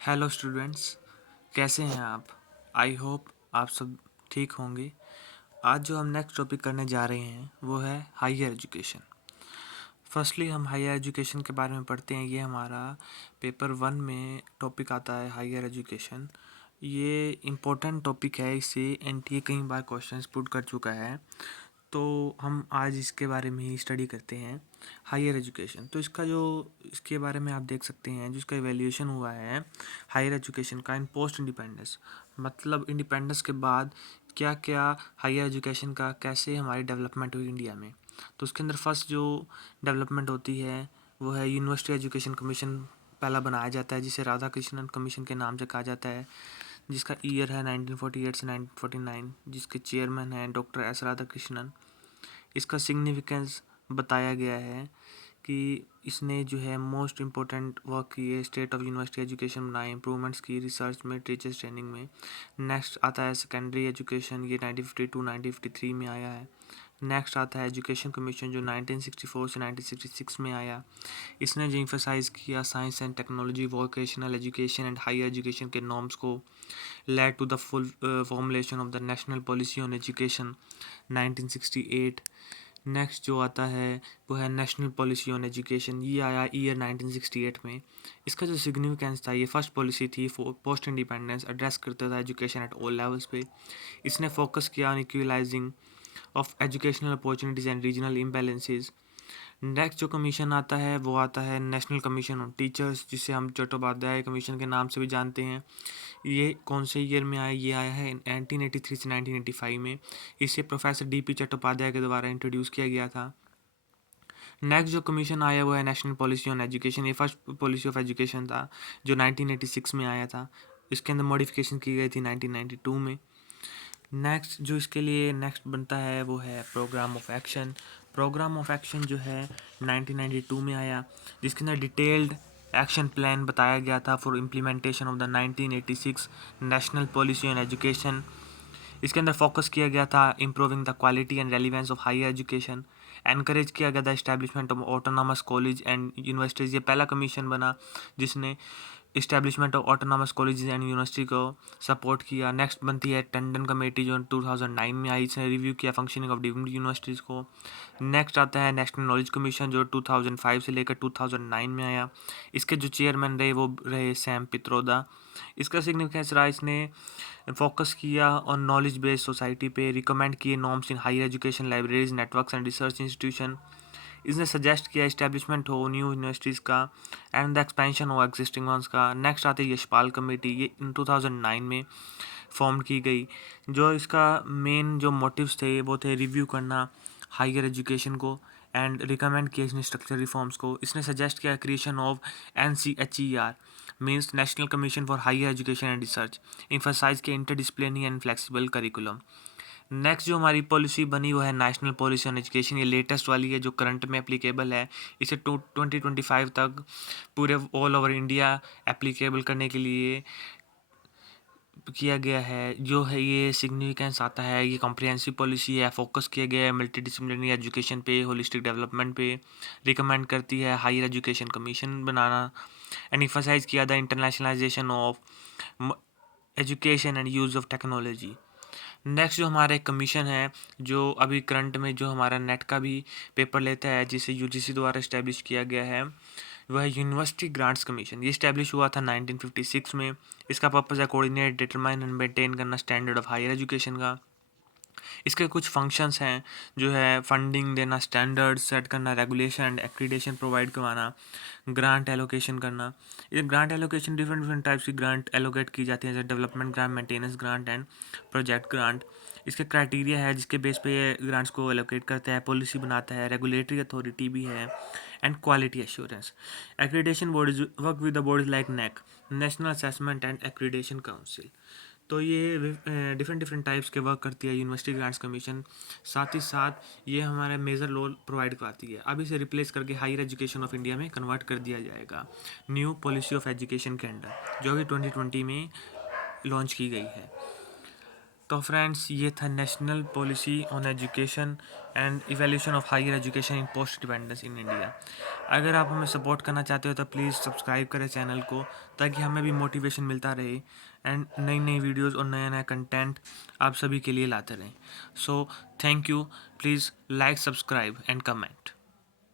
Hello students, कैसे हैं आप? आई होप आप सब ठीक होंगे। आज जो हम नेक्स्ट टॉपिक करने जा रहे हैं वो है हायर एजुकेशन। फर्स्टली हम हायर एजुकेशन के बारे में पढ़ते हैं। ये हमारा पेपर 1 में टॉपिक आता है हायर एजुकेशन। ये इम्पोर्टेंट टॉपिक है, इससे एनटीए कई बार क्वेश्चंस पुट कर चुका है, तो हम आज इसके बारे में ही स्टडी करते हैं हायर एजुकेशन। तो इसके बारे में आप देख सकते हैं, जिसका इवैल्यूएशन हुआ है हायर एजुकेशन का इन पोस्ट इंडिपेंडेंस, मतलब इंडिपेंडेंस के बाद क्या क्या हायर एजुकेशन का कैसे हमारी डेवलपमेंट हुई इंडिया में। तो उसके अंदर फर्स्ट जो डेवलपमेंट होती है वो है यूनिवर्सिटी एजुकेशन कमीशन पहला बनाया जाता है, जिसे राधा कृष्णन कमीशन के नाम से कहा जाता है, जिसका ईयर है 1948 से 1949, जिसके चेयरमैन हैं डॉक्टर एस राधा कृष्णन। इसका सिग्निफिकेंस बताया गया है कि इसने जो है मोस्ट इम्पोर्टेंट वर्क किए, स्टेट ऑफ यूनिवर्सिटी एजुकेशन बनाए, इंप्रूवमेंट्स की रिसर्च में, टीचर्स ट्रेनिंग में। नेक्स्ट आता है सेकेंडरी एजुकेशन, ये 1952 1953 में आया है। नेक्स्ट आता है एजुकेशन कमीशन, जो 1964 से 1966 में आया। इसने जो इम्फेसाइज किया science and technology, vocational education and higher education के नॉर्म्स को, led to the full formulation of the national policy on education 1968। Next जो आता है वो है नेशनल पॉलिसी ऑन एजुकेशन, ये आया ईयर 1968 में। इसका जो सिग्निफिकेंस था, ये फर्स्ट पॉलिसी थी पोस्ट इंडिपेंडेंस, एड्रेस करता था एजुकेशन एट ऑल लेवल्स पे। इसने फोकस किया on equalising of educational opportunities and regional imbalances. Next जो कमीशन आता है वो आता है नेशनल कमीशन ऑन टीचर्स, जिसे हम चट्टोपाध्याय कमीशन के नाम से भी जानते हैं। ये कौन से ईयर में आया? ये आया है 1983 से 1985 में। इसे प्रोफेसर डीपी चट्टोपाध्याय के द्वारा इंट्रोड्यूस किया गया था। नेक्स्ट जो कमीशन आया वो है नेशनल पॉलिसी ऑन एजुकेशन। ये फर्स्ट पॉलिसी ऑफ एजुकेशन था जो 1986 में आया था। इसके अंदर मॉडिफिकेशन की गई थी 1992 में। नेक्स्ट जो इसके लिए नेक्स्ट बनता है वो है program of action. Program of action जो है 1992 में आया, जिसके अंदर डिटेल्ड एक्शन प्लान बताया गया था for implementation of the 1986 national policy on education. इसके अंदर फोकस किया गया था improving the quality and relevance of higher education. Encourage किया गया था establishment of autonomous college and universities. ये पहला कमीशन बना जिसने establishment of autonomous college and university को सपोर्ट किया। नेक्स्ट बनती है टंडन कमेटी, जो 2009 में आई, इसने रिव्यू किया फंक्शनिंग ऑफ डिफरेंट यूनिवर्सिटीज़ को। नेक्स्ट आता है नेशनल नॉलेज कमीशन, जो 2005 से लेकर 2009 में आया। इसके जो चेयरमैन रहे वो रहे सैम पित्रोदा। इसका सिग्निफिकेंस रहा, इसने फोकस किया ऑन नॉलेज बेस्ड सोसाइटी पे, रिकमेंड किए norms in higher education, libraries, networks and research institution. इसने सजेस्ट किया इस्टेब्लिशमेंट हो न्यू यूनिवर्सिटीज़ का and the expansion of existing ones का। नेक्स्ट आती है यशपाल कमेटी, ये इन 2009 में फॉर्म की गई। जो इसका मेन जो मोटिव्स थे वो थे रिव्यू करना हायर एजुकेशन को एंड रिकमेंड किया इसने स्ट्रक्चर रिफॉर्म्स को। इसने सजेस्ट किया creation of NCHER, means national commission for higher education and research. Emphasise किया interdisciplinary and flexible curriculum. Next जो हमारी पॉलिसी बनी वो है नेशनल पॉलिसी ऑन एजुकेशन। ये लेटेस्ट वाली है जो करंट में एप्लीकेबल है। इसे 2025 तक पूरे ऑल ओवर इंडिया एप्लीकेबल करने के लिए किया गया है। जो है ये सिग्निफिकेंस आता है, ये कॉम्प्रिहेंसिव पॉलिसी है, फोकस किया गया है मल्टी डिसिप्लिनरी एजुकेशन पे, होलिस्टिक डेवलपमेंट पे। रिकमेंड करती है हायर एजुकेशन कमीशन बनाना एंड इम्फसाइज किया the internationalisation of education and use of technology. Next जो हमारा एक कमीशन है जो अभी करंट में जो हमारा नेट का भी पेपर लेता है, जिसे यूजीसी द्वारा इस्टेब्लिश किया गया है, वह यूनिवर्सिटी ग्रांट्स कमीशन। ये इस्टेब्लिश हुआ था 1956 में। इसका पर्पज़ है कोऑर्डिनेट, डिटरमाइन एंड मेंटेन करना स्टैंडर्ड ऑफ हायर एजुकेशन का। इसके कुछ फंक्शंस हैं जो है फंडिंग देना, स्टैंडर्ड सेट करना, रेगुलेशन एंड एक्रीडेशन प्रोवाइड करवाना, ग्रांट एलोकेशन करना। ये grant allocation different different types की ग्रांट एलोकेट की जाती है, जैसे development grant, maintenance grant and project grant. इसके क्राइटेरिया है जिसके बेस पे ये ग्रांट्स को एलोकेट करता है, पॉलिसी बनाता है, रेगुलेटरी अथॉरिटी भी है and quality assurance. Accreditation bodies work with the bodies like neck, national assessment and accreditation council. तो ये डिफरेंट डिफरेंट टाइप्स के वर्क करती है यूनिवर्सिटी ग्रांट्स कमीशन। साथ ही साथ ये हमारे मेजर लोन प्रोवाइड कराती है। अब इसे रिप्लेस करके हायर एजुकेशन ऑफ इंडिया में कन्वर्ट कर दिया जाएगा न्यू पॉलिसी ऑफ एजुकेशन के अंडर, जो कि 2020 में लॉन्च की गई है। तो फ्रेंड्स, ये था national policy on education and evaluation of higher education in post dependence in India. अगर आप हमें सपोर्ट करना चाहते हो तो प्लीज़ सब्सक्राइब करें चैनल को, ताकि हमें भी मोटिवेशन मिलता रहे एंड नई नई वीडियोस और नया नया कंटेंट आप सभी के लिए लाते रहें। So thank you, please like, subscribe and comment.